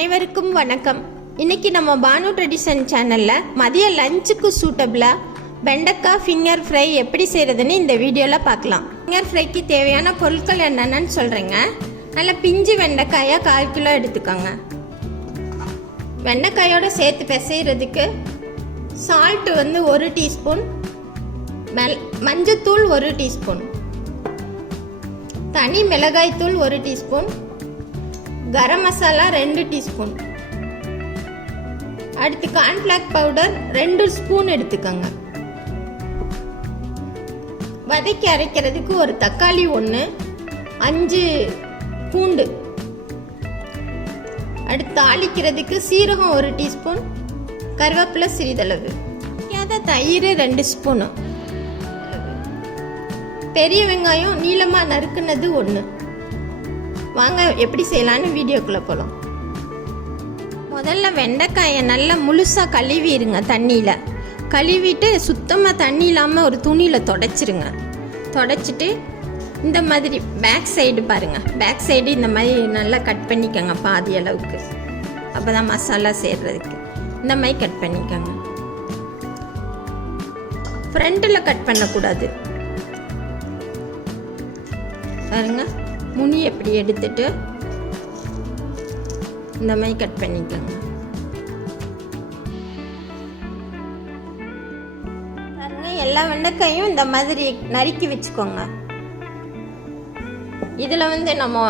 அனைவருக்கும் வணக்கம். இன்னைக்கு நம்ம பானு ட்ரெடிஷன் சேனல்ல மதிய லஞ்சுக்கு சூட்டபிளா வெண்டைக்காய் ஃபிங்கர் ஃப்ரை எப்படி செய்யறதுன்னு இந்த வீடியோல பார்க்கலாம். ஃபிங்கர் ஃப்ரைக்கு தேவையான பொருட்கள் என்னென்னு சொல்றேங்க. நல்ல பிஞ்சு வெண்டைக்காயா 1/4 கிலோ எடுத்துக்கோங்க. வெண்டைக்காயோட சேர்த்து பிசைறதுக்கு சால்ட் 1 டீஸ்பூன், மஞ்சத்தூள் 1 டீஸ்பூன், தனி மிளகாய் தூள் 1 டீஸ்பூன், கரம் மசாலா 2 டீஸ்பூன், அடுத்து கார்ன்ஃபிளவர் பவுடர் 2 ஸ்பூன் எடுத்துக்கோங்க. வதக்கி அரைக்கிறதுக்கு ஒரு தக்காளி 1, 5 பூண்டு, அடுத்து தாளிக்கிறதுக்கு சீரகம் 1 டீஸ்பூன், கருவேப்பிலை சிறிதளவு, தயிர் 2 ஸ்பூன், பெரிய வெங்காயம் நீளமாக நறுக்குனது 1. வாங்க எப்படி செய்யலான்னு வீடியோக்குள்ளே போகலாம். முதல்ல வெண்டைக்காயை நல்லா முழுசாக கழுவிடுங்க. தண்ணியில் கழுவிட்டு சுத்தமாக தண்ணி இல்லாமல் ஒரு துணியில் தொடச்சிருங்க. தொடச்சிட்டு இந்த மாதிரி பேக் சைடு பாருங்கள், பேக் சைடு இந்த மாதிரி நல்லா கட் பண்ணிக்கோங்க பாதி அளவுக்கு. அப்போ தான் மசாலா சேர்றதுக்கு இந்த மாதிரி கட் பண்ணிக்கோங்க. ஃப்ரண்ட்டில் கட் பண்ணக்கூடாது பாருங்க. முனி எப்படி எடுத்துட்டு இந்த மாதிரி கட் பண்ணிக்கோங்க. பாருங்க, எல்லா வெண்டைக்காயும் இந்த மாதிரி நறுக்கி வச்சுக்கோங்க. இதில் நம்ம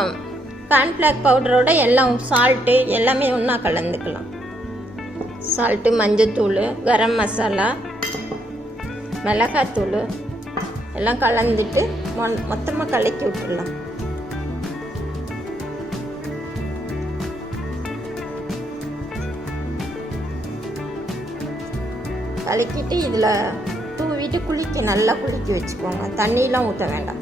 கார்ன்ஃபிளவர் பவுடரோட எல்லாம் சால்ட்டு எல்லாமே ஒன்றா கலந்துக்கலாம். சால்ட்டு, மஞ்சத்தூள், கரம் மசாலா, மிளகாத்தூள் எல்லாம் கலந்துட்டு மொத்தமாக கலக்கி விட்டுடலாம். கலக்கிட்டு இதில் தூவிட்டு நல்லா குளிக்க வச்சுக்கோங்க. தண்ணியெலாம் ஊற்ற வேண்டாம்.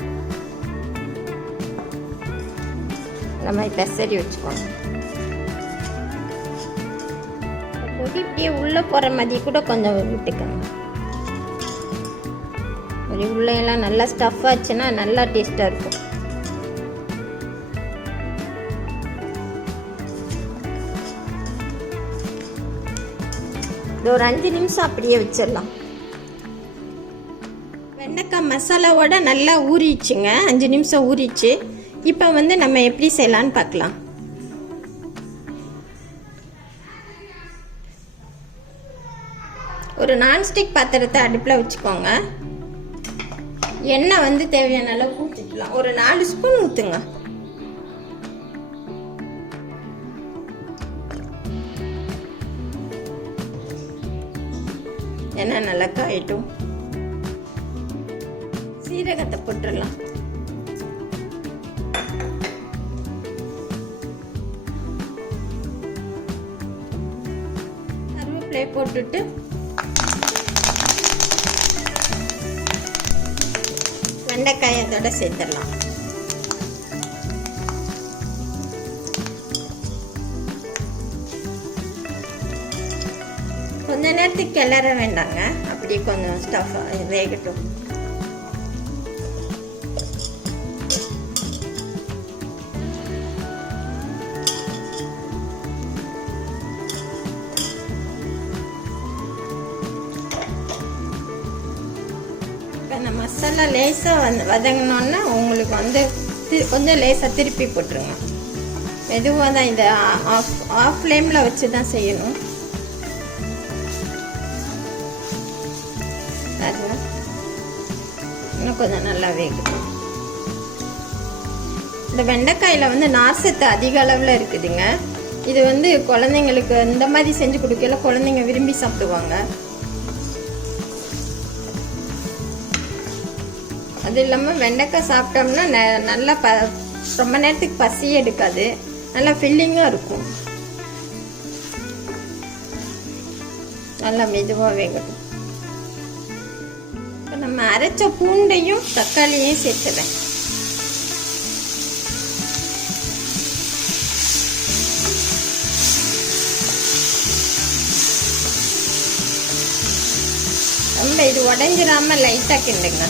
இந்த மாதிரி பெசரி வச்சுக்கோங்க. போட்டு இப்படியே உள்ளே போகிற மாதிரி கூட கொஞ்சம் விட்டுக்கோங்க. உள்ளெல்லாம் நல்லா ஸ்டஃப் ஆச்சுன்னா நல்லா டேஸ்ட்டாக இருக்கும். ஒரு 5 நிமிஷம் அப்படியே வச்சிடலாம். வெண்டைக்காய் மசாலாவோட நல்லா ஊறிச்சுங்க. 5 நிமிஷம் ஊறிச்சு. இப்போ நம்ம எப்படி செய்யலான்னு பார்க்கலாம். ஒரு நான்ஸ்டிக் பாத்திரத்தை அடுப்பில் வச்சுக்கோங்க. எண்ணெய் தேவையான அளவு ஊற்றிக்கலாம். ஒரு 4 ஸ்பூன் ஊற்றுங்க. எண்ணெய் நல்லா காயட்டும். சீரகத்தை போட்டுடலாம். கருவேப்பிலை போட்டுட்டு வெண்டைக்காயத்தோட சேர்த்துடலாம். கொஞ்ச நேரத்துக்கு கிளற வேண்டாங்க. அப்படியே கொஞ்சம் ஸ்டஃப் வேகட்டும். இந்த மசாலா லேசாக வதங்கினோன்னா உங்களுக்கு கொஞ்சம் லேசாக திருப்பி போட்டுருங்க. மெதுவாக தான் இதை ஆஃப் ஃப்ளேமில் வச்சு தான் செய்யணும். இன்னும் கொஞ்சம் நல்லா வேகணும். இந்த வெண்டைக்காயில் நார்சத்து அதிக அளவில் இருக்குதுங்க. இது குழந்தைங்களுக்கு இந்த மாதிரி செஞ்சு கொடுக்கல குழந்தைங்க விரும்பி சாப்பிடுவாங்க. அது இல்லாமல் வெண்டைக்காய் சாப்பிட்டோம்னா நல்லா ரொம்ப நேரத்துக்கு பசி எடுக்காது. நல்லா ஃபில்லிங்காக இருக்கும். நல்லா மெதுவாக வேகட்டும். இப்போ நம்ம அரைச்ச பூண்டையும் தக்காளியையும் சேர்த்துறேன். ரொம்ப இது உடைஞ்சிடாம லைட்டாக கிண்டுங்க.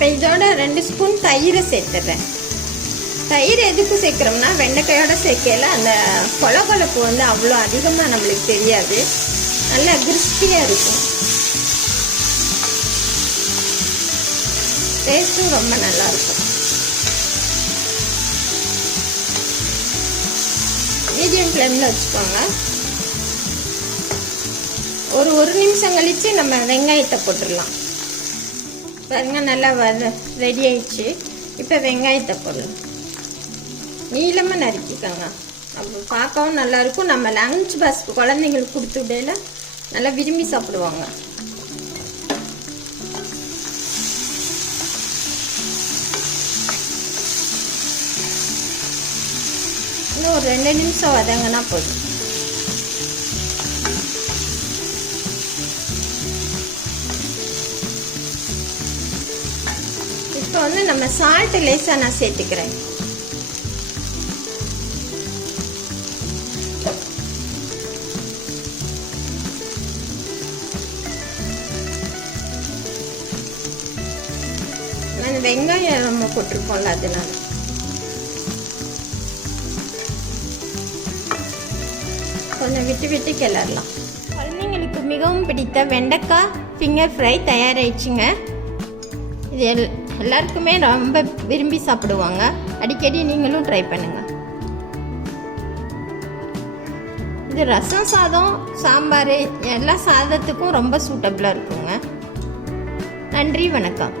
இப்போ இதோட 2 ஸ்பூன் தயிரை சேர்த்துடுறேன். தயிர் எதுக்கு சேர்க்குறோம்னா வெண்டைக்காயோட சேர்க்கையில் அந்த கொலகொலப்பு வந்து அவ்வளோ அதிகமாக நம்மளுக்கு தெரியாது, நல்லா கிறிஸ்பியாக இருக்கும், டேஸ்ட்டும் ரொம்ப நல்லாயிருக்கும். மீடியம் ஃப்ளேமில் வச்சுக்கோங்க. ஒரு நிமிஷம் கழித்து நம்ம வெங்காயத்தை போட்டுடலாம். பாருங்க நல்லா ரெடி ஆயிடுச்சு. இப்போ வெங்காயத்தை போடலாம். நீளமாக நறுக்கிக்கோங்க, அப்போ பார்க்கவும் நல்லாயிருக்கும். நம்ம லஞ்ச் பாக்ஸ்க்கு குழந்தைங்களுக்கு கொடுத்து விடையில நல்லா விரும்பி சாப்பிடுவாங்க. இன்னும் ஒரு 2 நிமிஷம் வதங்கினா போதும். இப்போ வந்து நம்ம சால்ட் லேசாக நான் சேர்த்துக்கிறேன். அந்த வெங்காயம் நம்ம போட்டிருக்கோம்ல அதனால. கொஞ்சம் விட்டு விட்டு கிளறலாம். குழந்தைங்களுக்கு மிகவும் பிடித்த வெண்டைக்காய் ஃபிங்கர் ஃப்ரை தயாராகிடுச்சுங்க. இது எல்லாருக்குமே ரொம்ப விரும்பி சாப்பிடுவாங்க. அடிக்கடி நீங்களும் ட்ரை பண்ணுங்கள். இது ரசம் சாதம், சாம்பார் எல்லா சாதத்துக்கும் ரொம்ப சூட்டபிளாக இருக்குங்க. நன்றி, வணக்கம்.